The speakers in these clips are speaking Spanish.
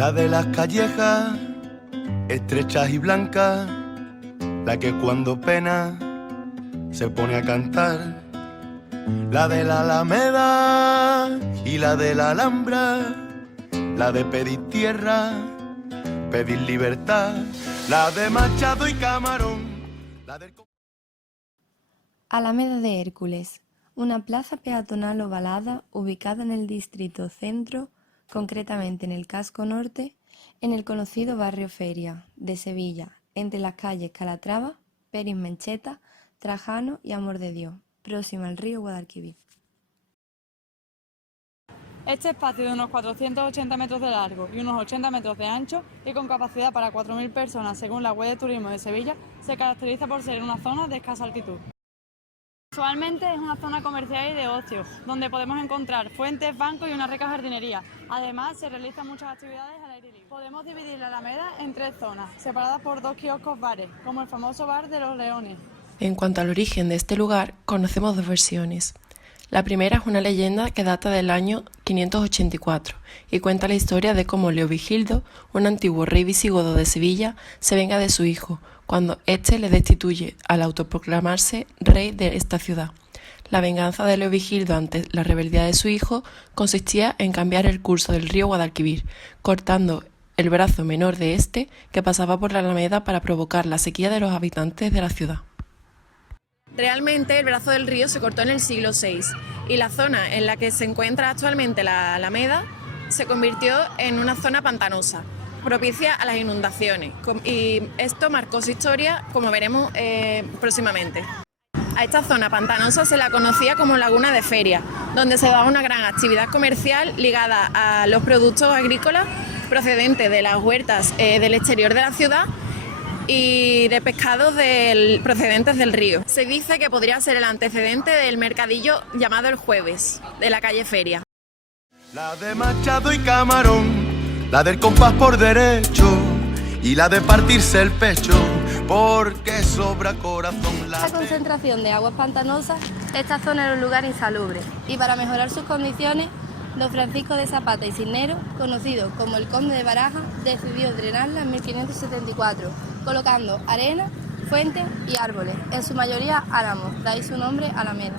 La de las callejas, estrechas y blancas, la que cuando pena se pone a cantar. La de la Alameda y la de la Alhambra, la de pedir tierra, pedir libertad, la de Machado y Camarón, la del... Alameda de Hércules, una plaza peatonal ovalada ubicada en el distrito Centro, concretamente en el casco norte, en el conocido barrio Feria de Sevilla, entre las calles Calatrava, Peris Mencheta, Trajano y Amor de Dios, próxima al río Guadalquivir. Este espacio de unos 480 metros de largo y unos 80 metros de ancho y con capacidad para 4.000 personas según la web de turismo de Sevilla, se caracteriza por ser una zona de escasa altitud. Usualmente es una zona comercial y de ocio, donde podemos encontrar fuentes, bancos y una rica jardinería. Además, se realizan muchas actividades al aire libre. Podemos dividir la Alameda en 3 zonas, separadas por 2 kioscos bares, como el famoso bar de los Leones. En cuanto al origen de este lugar, conocemos 2 versiones. La primera es una leyenda que data del año 584 y cuenta la historia de cómo Leovigildo, un antiguo rey visigodo de Sevilla, se venga de su hijo, cuando éste le destituye al autoproclamarse rey de esta ciudad. La venganza de Leovigildo ante la rebeldía de su hijo consistía en cambiar el curso del río Guadalquivir, cortando el brazo menor de este que pasaba por la Alameda para provocar la sequía de los habitantes de la ciudad. Realmente el brazo del río se cortó en el siglo VI y la zona en la que se encuentra actualmente la Alameda se convirtió en una zona pantanosa, propicia a las inundaciones, y esto marcó su historia, como veremos próximamente. A esta zona pantanosa se la conocía como Laguna de Feria, donde se daba una gran actividad comercial ligada a los productos agrícolas procedentes de las huertas del exterior de la ciudad y de pescados procedentes del río. Se dice que podría ser el antecedente del mercadillo llamado El Jueves, de la calle Feria. La de Machado y Camarón, la del compás por derecho y la de partirse el pecho porque sobra corazón. La concentración de aguas pantanosas, esta zona era un lugar insalubre y para mejorar sus condiciones, don Francisco de Zapata y Cisneros, conocido como el Conde de Baraja, decidió drenarla en 1574, colocando arena, fuentes y árboles, en su mayoría álamos, de ahí su nombre Alameda.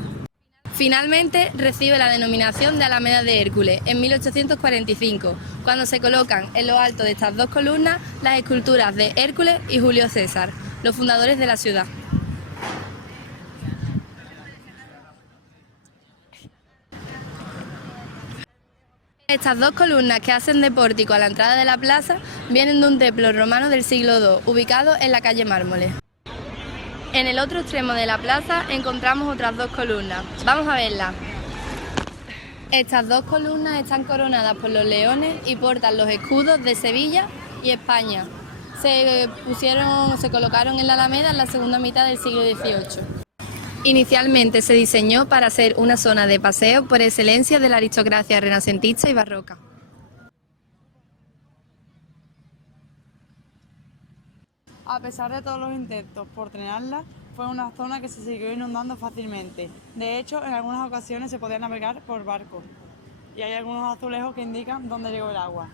Finalmente recibe la denominación de Alameda de Hércules en 1845, cuando se colocan en lo alto de estas 2 columnas las esculturas de Hércules y Julio César, los fundadores de la ciudad. Estas 2 columnas que hacen de pórtico a la entrada de la plaza vienen de un templo romano del siglo II, ubicado en la calle Mármoles. En el otro extremo de la plaza encontramos otras 2 columnas. Vamos a verlas. Estas 2 columnas están coronadas por los leones y portan los escudos de Sevilla y España. Se colocaron en la Alameda en la segunda mitad del siglo XVIII. Inicialmente se diseñó para ser una zona de paseo por excelencia de la aristocracia renacentista y barroca. A pesar de todos los intentos por drenarla, fue una zona que se siguió inundando fácilmente. De hecho, en algunas ocasiones se podía navegar por barco y hay algunos azulejos que indican dónde llegó el agua.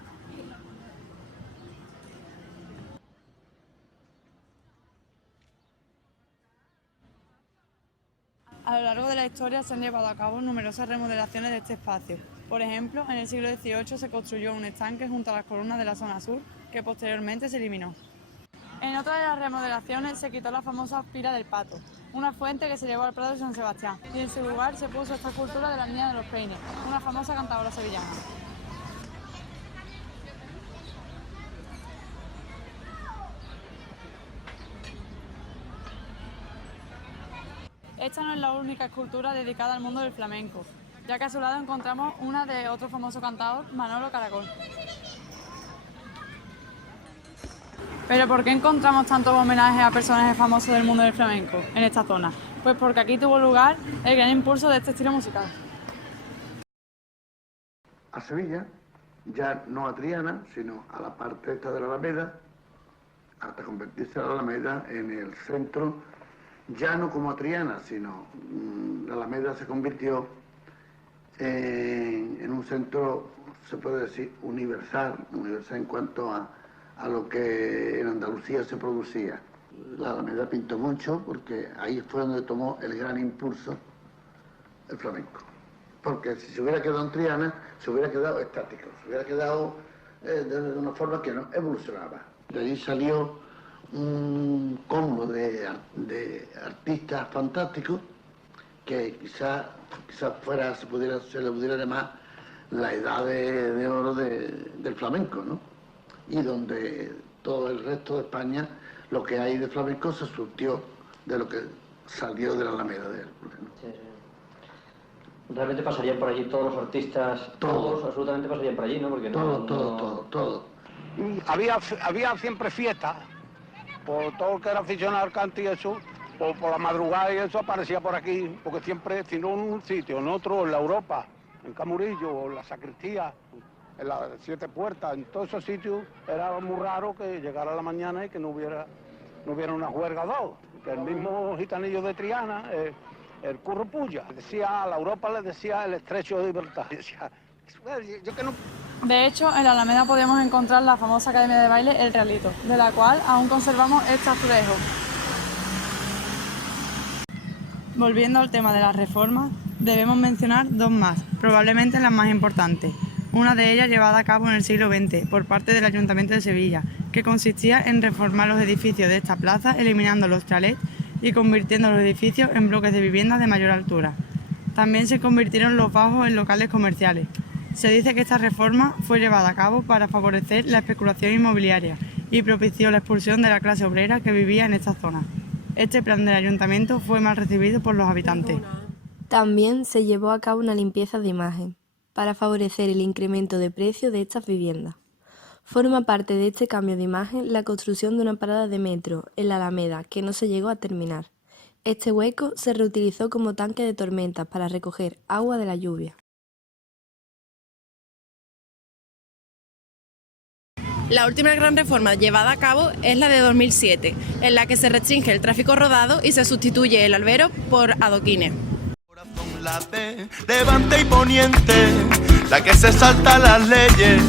A lo largo de la historia se han llevado a cabo numerosas remodelaciones de este espacio. Por ejemplo, en el siglo XVIII se construyó un estanque junto a las columnas de la zona sur, que posteriormente se eliminó. En otra de las remodelaciones se quitó la famosa pira del Pato, una fuente que se llevó al Prado de San Sebastián, y en su lugar se puso esta escultura de la Niña de los Peines, una famosa cantadora sevillana. Esta no es la única escultura dedicada al mundo del flamenco, ya que a su lado encontramos una de otro famoso cantador, Manolo Caracol. ¿Pero por qué encontramos tantos homenajes a personajes famosos del mundo del flamenco en esta zona? Pues porque aquí tuvo lugar el gran impulso de este estilo musical. A Sevilla, ya no a Triana, sino a la parte esta de la Alameda, hasta convertirse la Alameda en el centro, ya no como a Triana, sino la Alameda se convirtió en un centro, se puede decir, universal en cuanto a lo que en Andalucía se producía. La Alameda pintó mucho porque ahí fue donde tomó el gran impulso el flamenco. Porque si se hubiera quedado en Triana, se hubiera quedado estático, se hubiera quedado de una forma que no evolucionaba. De allí salió un combo de artistas fantásticos que quizás fuera, se le pudiera llamar la edad de oro del flamenco, ¿no? Y donde todo el resto de España, lo que hay de flamenco se surtió de lo que salió de la Alameda de Hércules, ¿no? Sí, sí. Realmente pasarían por allí todos los artistas, todos absolutamente pasarían por allí, ¿no? Porque todo. Y había siempre fiestas, por todo lo que era aficionado al canto y eso, por la madrugada y eso aparecía por aquí, porque siempre, si no en un sitio, en otro, en la Europa, en Camurillo, o en la Sacristía, en las Siete Puertas, en todos esos sitios era muy raro que llegara la mañana y que no hubiera una juerga o dos. Que el mismo gitanillo de Triana, el Curro Puya, decía, a la Europa le decía el Estrecho de Libertad. Decía, yo que no... De hecho, en la Alameda podemos encontrar la famosa academia de baile El Realito, de la cual aún conservamos este azulejo. Volviendo al tema de las reformas, debemos mencionar dos más, probablemente las más importantes. Una de ellas llevada a cabo en el siglo XX por parte del Ayuntamiento de Sevilla, que consistía en reformar los edificios de esta plaza, eliminando los chalets y convirtiendo los edificios en bloques de viviendas de mayor altura. También se convirtieron los bajos en locales comerciales. Se dice que esta reforma fue llevada a cabo para favorecer la especulación inmobiliaria y propició la expulsión de la clase obrera que vivía en esta zona. Este plan del ayuntamiento fue mal recibido por los habitantes. También se llevó a cabo una limpieza de imagen para favorecer el incremento de precio de estas viviendas. Forma parte de este cambio de imagen la construcción de una parada de metro en la Alameda que no se llegó a terminar. Este hueco se reutilizó como tanque de tormentas para recoger agua de la lluvia. La última gran reforma llevada a cabo es la de 2007, en la que se restringe el tráfico rodado y se sustituye el albero por adoquines. Corazón late, levante y poniente, la que se salta las leyes,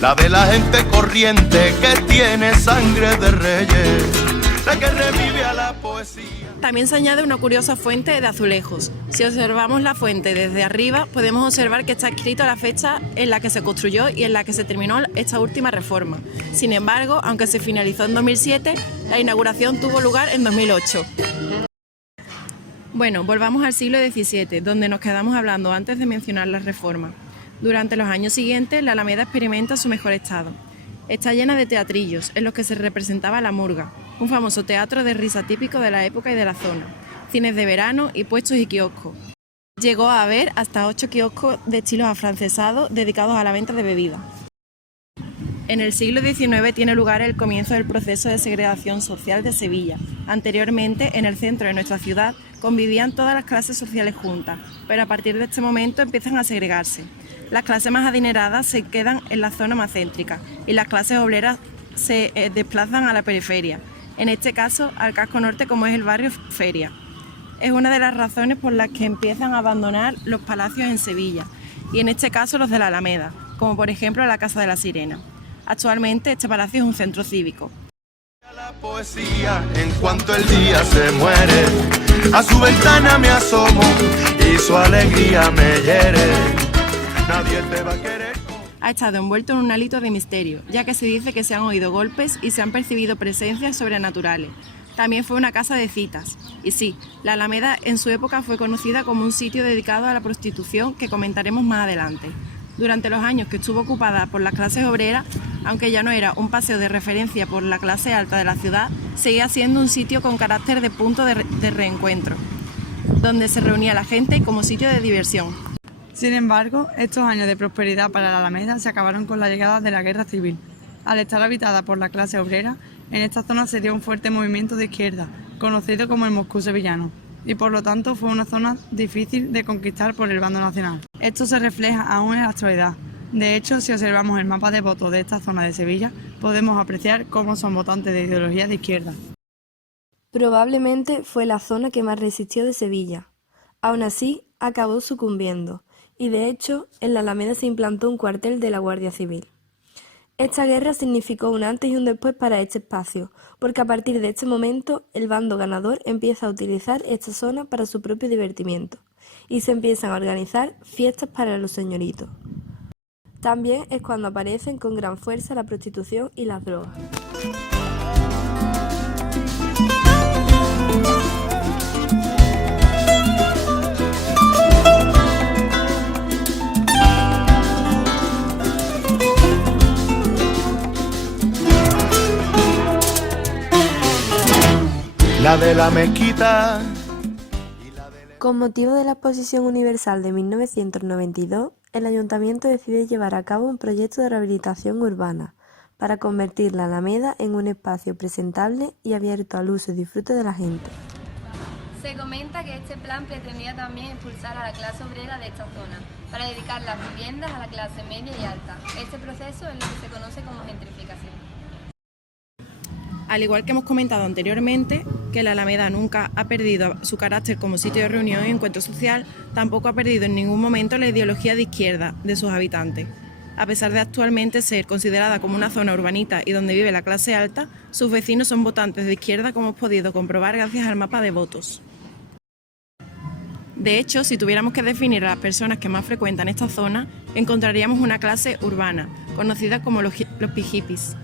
la de la gente corriente que tiene sangre de reyes, la que revive a la poesía. También se añade una curiosa fuente de azulejos. Si observamos la fuente desde arriba, podemos observar que está escrito la fecha en la que se construyó y en la que se terminó esta última reforma. Sin embargo, aunque se finalizó en 2007, la inauguración tuvo lugar en 2008. Bueno, volvamos al siglo XVII, donde nos quedamos hablando antes de mencionar las reformas. Durante los años siguientes, la Alameda experimenta su mejor estado. Está llena de teatrillos, en los que se representaba la murga, un famoso teatro de risa típico de la época y de la zona, cines de verano y puestos y kioscos. Llegó a haber hasta 8 kioscos de estilos afrancesados dedicados a la venta de bebidas. En el siglo XIX tiene lugar el comienzo del proceso de segregación social de Sevilla. Anteriormente, en el centro de nuestra ciudad, convivían todas las clases sociales juntas, pero a partir de este momento empiezan a segregarse. Las clases más adineradas se quedan en la zona más céntrica y las clases obreras se desplazan a la periferia, en este caso al casco norte como es el barrio Feria. Es una de las razones por las que empiezan a abandonar los palacios en Sevilla y en este caso los de la Alameda, como por ejemplo la Casa de la Sirena. Actualmente este palacio es un centro cívico. La poesía, en cuanto el día se muere, a su ventana me asomo y su alegría me hiere. Nadie te va a querer. Ha estado envuelto en un hálito de misterio, ya que se dice que se han oído golpes y se han percibido presencias sobrenaturales. También fue una casa de citas. Y sí, la Alameda en su época fue conocida como un sitio dedicado a la prostitución que comentaremos más adelante. Durante los años que estuvo ocupada por las clases obreras, aunque ya no era un paseo de referencia por la clase alta de la ciudad, seguía siendo un sitio con carácter de punto de reencuentro, donde se reunía la gente como sitio de diversión. Sin embargo, estos años de prosperidad para la Alameda se acabaron con la llegada de la Guerra Civil. Al estar habitada por la clase obrera, en esta zona se dio un fuerte movimiento de izquierda, conocido como el Moscú sevillano, y por lo tanto fue una zona difícil de conquistar por el bando nacional. Esto se refleja aún en la actualidad. De hecho, si observamos el mapa de votos de esta zona de Sevilla, podemos apreciar cómo son votantes de ideología de izquierda. Probablemente fue la zona que más resistió de Sevilla. Aún así, acabó sucumbiendo y de hecho en la Alameda se implantó un cuartel de la Guardia Civil. Esta guerra significó un antes y un después para este espacio, porque a partir de este momento el bando ganador empieza a utilizar esta zona para su propio divertimiento y se empiezan a organizar fiestas para los señoritos. También es cuando aparecen con gran fuerza la prostitución y las drogas. La de la mezquita. Con motivo de la Exposición Universal de 1992, el Ayuntamiento decide llevar a cabo un proyecto de rehabilitación urbana para convertir la Alameda en un espacio presentable y abierto al uso y disfrute de la gente. Se comenta que este plan pretendía también expulsar a la clase obrera de esta zona, para dedicar las viviendas a la clase media y alta. Este proceso es lo que se conoce como gentrificación. Al igual que hemos comentado anteriormente, que la Alameda nunca ha perdido su carácter como sitio de reunión y encuentro social, tampoco ha perdido en ningún momento la ideología de izquierda de sus habitantes. A pesar de actualmente ser considerada como una zona urbanita y donde vive la clase alta, sus vecinos son votantes de izquierda, como hemos podido comprobar gracias al mapa de votos. De hecho, si tuviéramos que definir a las personas que más frecuentan esta zona, encontraríamos una clase urbana, conocida como los pijipis.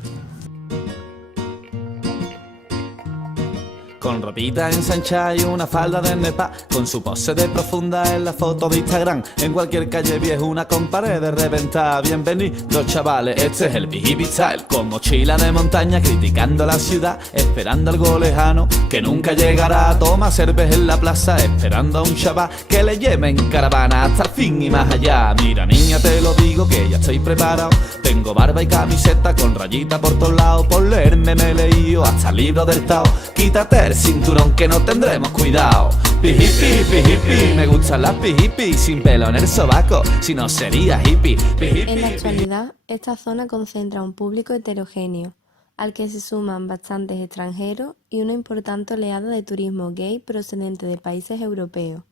Con ropita ensanchada y una falda de nepa, con su pose de profunda en la foto de Instagram. En cualquier calle vieja una con paredes reventadas. Bienvenidos chavales, este es el hippie style. Con mochila de montaña criticando la ciudad, esperando algo lejano que nunca llegará. Toma cerveza en la plaza, esperando a un chaval que le lleve en caravana hasta el fin y más allá. Mira niña, te lo digo que ya estoy preparado. Tengo barba y camiseta con rayita por todos lados. Por leerme me he leído hasta el libro del Tao. Quítate el cinturón que no tendremos cuidado. Pijipi, pijipi, me gustan las pijipi, sin pelo en el sobaco, si no sería hippie. Pijipi. En la actualidad, esta zona concentra un público heterogéneo, al que se suman bastantes extranjeros y una importante oleada de turismo gay procedente de países europeos,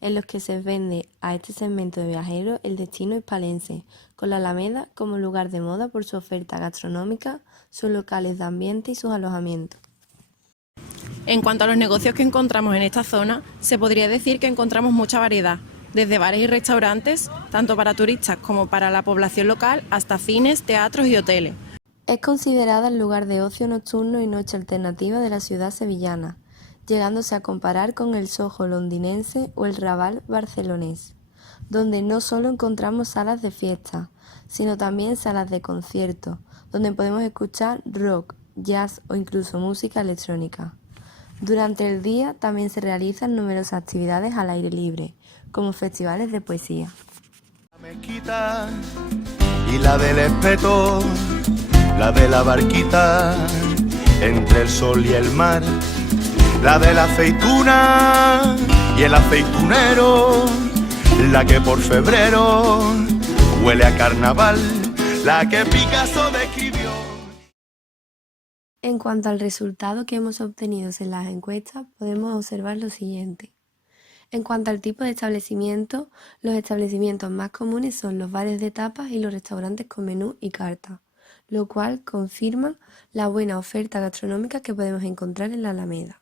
en los que se vende a este segmento de viajeros el destino hispalense, con la Alameda como lugar de moda por su oferta gastronómica, sus locales de ambiente y sus alojamientos. En cuanto a los negocios que encontramos en esta zona, se podría decir que encontramos mucha variedad, desde bares y restaurantes, tanto para turistas como para la población local, hasta cines, teatros y hoteles. Es considerada el lugar de ocio nocturno y noche alternativa de la ciudad sevillana, llegándose a comparar con el Soho londinense o el Raval barcelonés, donde no solo encontramos salas de fiesta, sino también salas de conciertos, donde podemos escuchar rock, jazz o incluso música electrónica. Durante el día también se realizan numerosas actividades al aire libre, como festivales de poesía. La mezquita y la del espeto, la de la barquita, entre el sol y el mar, la de la aceituna y el aceitunero, la que por febrero huele a carnaval, la que Picasso describió. En cuanto al resultado que hemos obtenido en las encuestas, podemos observar lo siguiente. En cuanto al tipo de establecimiento, los establecimientos más comunes son los bares de tapas y los restaurantes con menú y carta, lo cual confirma la buena oferta gastronómica que podemos encontrar en la Alameda.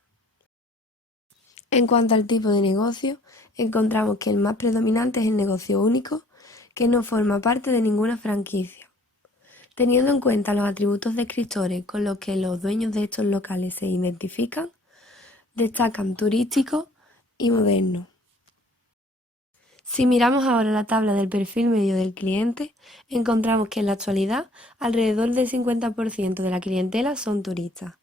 En cuanto al tipo de negocio, encontramos que el más predominante es el negocio único, que no forma parte de ninguna franquicia. Teniendo en cuenta los atributos descriptores con los que los dueños de estos locales se identifican, destacan turístico y moderno. Si miramos ahora la tabla del perfil medio del cliente, encontramos que en la actualidad alrededor del 50% de la clientela son turistas.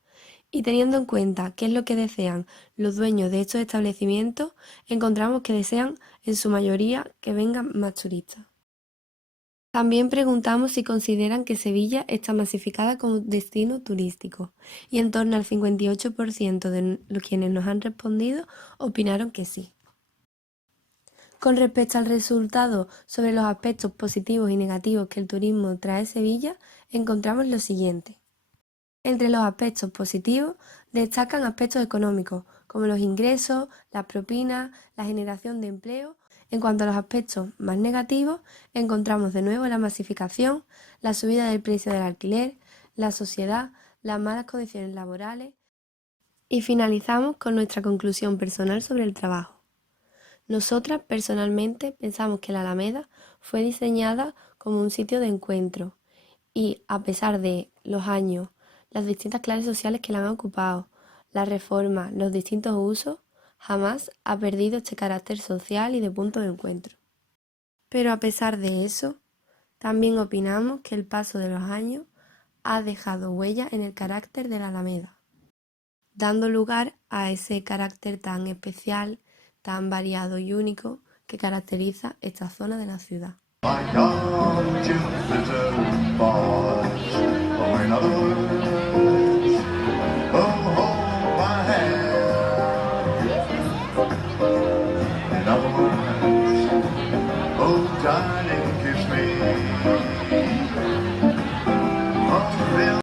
Y teniendo en cuenta qué es lo que desean los dueños de estos establecimientos, encontramos que desean en su mayoría que vengan más turistas. También preguntamos si consideran que Sevilla está masificada como destino turístico y en torno al 58% de los quienes nos han respondido opinaron que sí. Con respecto al resultado sobre los aspectos positivos y negativos que el turismo trae a Sevilla, encontramos lo siguiente. Entre los aspectos positivos destacan aspectos económicos como los ingresos, las propinas, la generación de empleo En cuanto a los aspectos más negativos, encontramos de nuevo la masificación, la subida del precio del alquiler, la sociedad, las malas condiciones laborales y finalizamos con nuestra conclusión personal sobre el trabajo. Nosotras personalmente pensamos que la Alameda fue diseñada como un sitio de encuentro y a pesar de los años, las distintas clases sociales que la han ocupado, las reformas, los distintos usos, jamás ha perdido este carácter social y de punto de encuentro. Pero a pesar de eso, también opinamos que el paso de los años ha dejado huella en el carácter de la Alameda, dando lugar a ese carácter tan especial, tan variado y único que caracteriza esta zona de la ciudad. Oh, darling, kiss me.